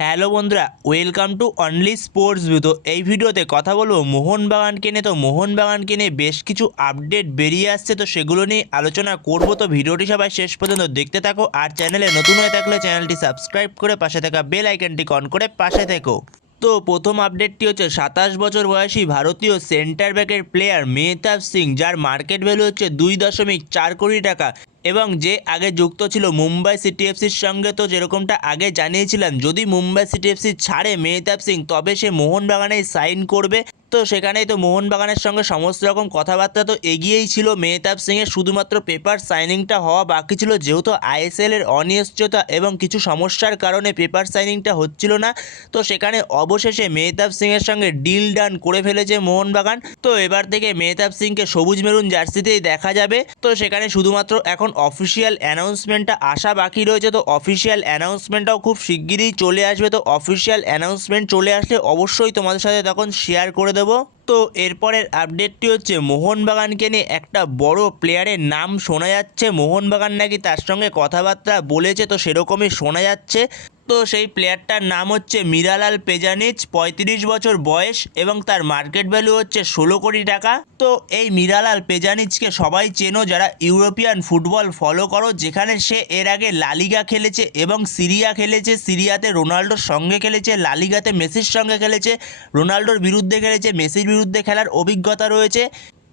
Hello বন্ধুরা welcome to only sports view তো এই ভিডিওতে কথা বলব মোহনবাগানকে নিয়ে। তো মোহনবাগানকে নিয়ে বেশ কিছু আপডেট বেরিয়ে আসছে। তো সেগুলো নিয়ে আলোচনা করব। তো ভিডিওটি সবাই শেষ পর্যন্ত দেখতে থাকো। আর চ্যানেলে নতুন হয়ে থাকলে চ্যানেলটি সাবস্ক্রাইব করে পাশে থাকা বেল আইকনটি অন করে পাশে থেকো। তো প্রথম আপডেটটি হচ্ছে সাতাশ বছর বয়সী ভারতীয় সেন্টার ব্যাকের প্লেয়ার মেহতাব সিং, যার মার্কেট ভ্যালু হচ্ছে দুই দশমিক চার কোটি টাকা এবং যে আগে যুক্ত ছিল মুম্বাই সিটি এফসির সঙ্গে। তো যেরকমটা আগে জানিয়েছিলাম, যদি মুম্বাই সিটি এফসি ছাড়ে মেহতাব সিং, তবে সে মোহনবাগানেই সাইন করবে। তো সেখানেই তো মোহনবাগানের সঙ্গে সমস্ত রকম কথাবার্তা তো এগিয়েই ছিল। মেহতাব সিংয়ের শুধুমাত্র পেপার সাইনিংটা হওয়া বাকি ছিল। যেহেতু আইএসএল এর অনিশ্চয়তা এবং কিছু সমস্যার কারণে পেপার সাইনিংটা হচ্ছিল না, তো সেখানে অবশেষে মেহতাব সিংয়ের সঙ্গে ডিল ডান করে ফেলেছে মোহনবাগান। তো এবার থেকে মেহতাব সিংকে সবুজ মেরুন জার্সিতেই দেখা যাবে। তো সেখানে শুধুমাত্র এখন অফিসিয়াল অ্যানাউন্সমেন্টটা আসা বাকি রয়েছে। তো অফিসিয়াল অ্যানাউন্সমেন্টটাও খুব শিগগিরই চলে আসবে। তো অফিসিয়াল অ্যানাউন্সমেন্ট চলে আসলে অবশ্যই তোমাদের সাথে তখন শেয়ার করে দেবো। তো এরপরের আপডেটটি হচ্ছে মোহনবাগানকে নিয়ে একটা বড় প্লেয়ারের নাম শোনা যাচ্ছে। মোহনবাগান নাকি তার সঙ্গে কথাবার্তা বলেছে, তো সেরকমই শোনা যাচ্ছে। তো সেই প্লেয়ারটার নাম হচ্ছে মিরালাল পেজানিচ, পঁয়ত্রিশ বছর বয়স এবং তার মার্কেট ভ্যালু হচ্ছে ষোলো কোটি টাকা। তো এই মিরালাল পেজানিচকে সবাই চেনো, যারা ইউরোপিয়ান ফুটবল ফলো করো, যেখানে সে এর আগে লালিগা খেলেছে এবং সিরিয়া খেলেছে, সিরিয়াতে রোনাল্ডোর সঙ্গে খেলেছে লালিগাতে মেসির সঙ্গে খেলেছে, রোনাল্ডোর বিরুদ্ধে খেলেছে, মেসির বিরুদ্ধে খেলার অভিজ্ঞতা রয়েছে।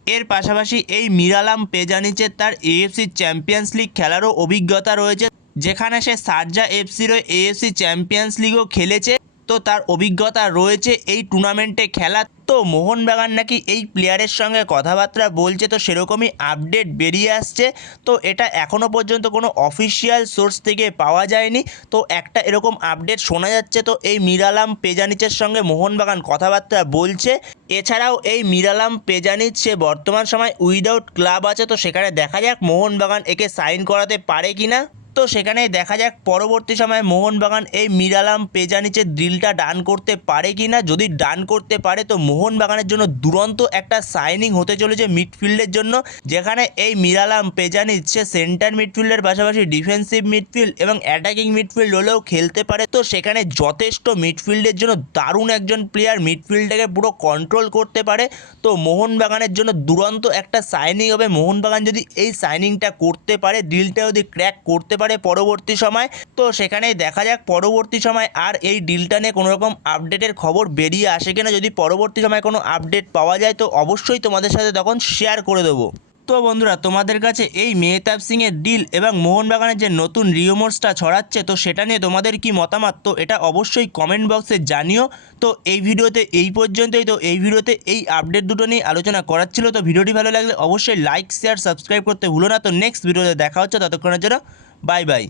এর পাশাপাশি এই মিরালাম পেজানিচের তার এএফসি চ্যাম্পিয়ন্স লিগ খেলারও অভিজ্ঞতা রয়েছে। যেখানে সে সার্জা এফসির এএফসি চ্যাম্পিয়ন্স লিগও খেলেছে, তো তার অভিজ্ঞতা রয়েছে এই টুর্নামেন্টে খেলা। তো মোহনবাগান নাকি এই প্লেয়ারের সঙ্গে কথাবার্তা বলছে, তো সেরকমই আপডেট বেরিয়ে আসছে। তো এটা এখনও পর্যন্ত কোনো অফিসিয়াল সোর্স থেকে পাওয়া যায়নি। তো একটা এরকম আপডেট শোনা যাচ্ছে, তো এই মিরালাম পেজানিচের সঙ্গে মোহনবাগান কথাবার্তা বলছে। এছাড়াও এই মিরালাম পেজানিচ, সে বর্তমান সময় উইদাউট ক্লাব আছে, তো সেখানে দেখা যাক মোহনবাগান একে সাইন করাতে পারে কিনা। তো সেখানে দেখা যাক পরবর্তী সময়ে মোহনবাগান এই মিরালাম পেজানিচের ড্রিলটা ডান করতে পারে কি না যদি ডান করতে পারে, তো মোহনবাগানের জন্য দুরন্ত একটা সাইনিং হতে চলেছে মিডফিল্ডের জন্য, যেখানে এই মিরালাম পেজানিচ সে সেন্টার মিডফিল্ডের পাশাপাশি ডিফেন্সিভ মিডফিল্ড এবং অ্যাটাকিং মিডফিল্ড হলেও খেলতে পারে। তো সেখানে যথেষ্ট মিডফিল্ডের জন্য দারুণ একজন প্লেয়ার মিডফিল্ডটাকে পুরো কন্ট্রোল করতে পারে। তো মোহনবাগানের জন্য দুরন্ত একটা সাইনিং হবে। মোহনবাগান যদি এই সাইনিংটা করতে পারে ডিলটা যদি ক্র্যাক করতে পারে পরবর্তী সময়। তো সেখানেই দেখা যাক পরবর্তী সময় আর এই ডিলটা নিয়ে কোনো রকম আপডেটের খবর বেরিয়ে আসে কিনা। যদি পরবর্তী সময় কোনো আপডেট পাওয়া যায়, তো অবশ্যই তোমাদের সাথে তখন শেয়ার করে দেবো। তো বন্ধুরা, তোমাদের কাছে এই মেহতাব সিংয়ের ডিল এবং মোহনবাগানের যে নতুন রিওমোর্সটা ছড়াচ্ছে, তো সেটা নিয়ে তোমাদের কি মতামত? তো এটা অবশ্যই কমেন্ট বক্সে জানিও। তো এই ভিডিওতে এই পর্যন্তই। তো এই ভিডিওতে এই আপডেট দুটো নিয়ে আলোচনা করার ছিল। তো ভিডিওটি ভালো লাগলে অবশ্যই লাইক শেয়ার সাবস্ক্রাইব করতে ভুলো না। তো নেক্সট ভিডিওতে দেখা হচ্ছে। ততক্ষণের জন্য বাই বাই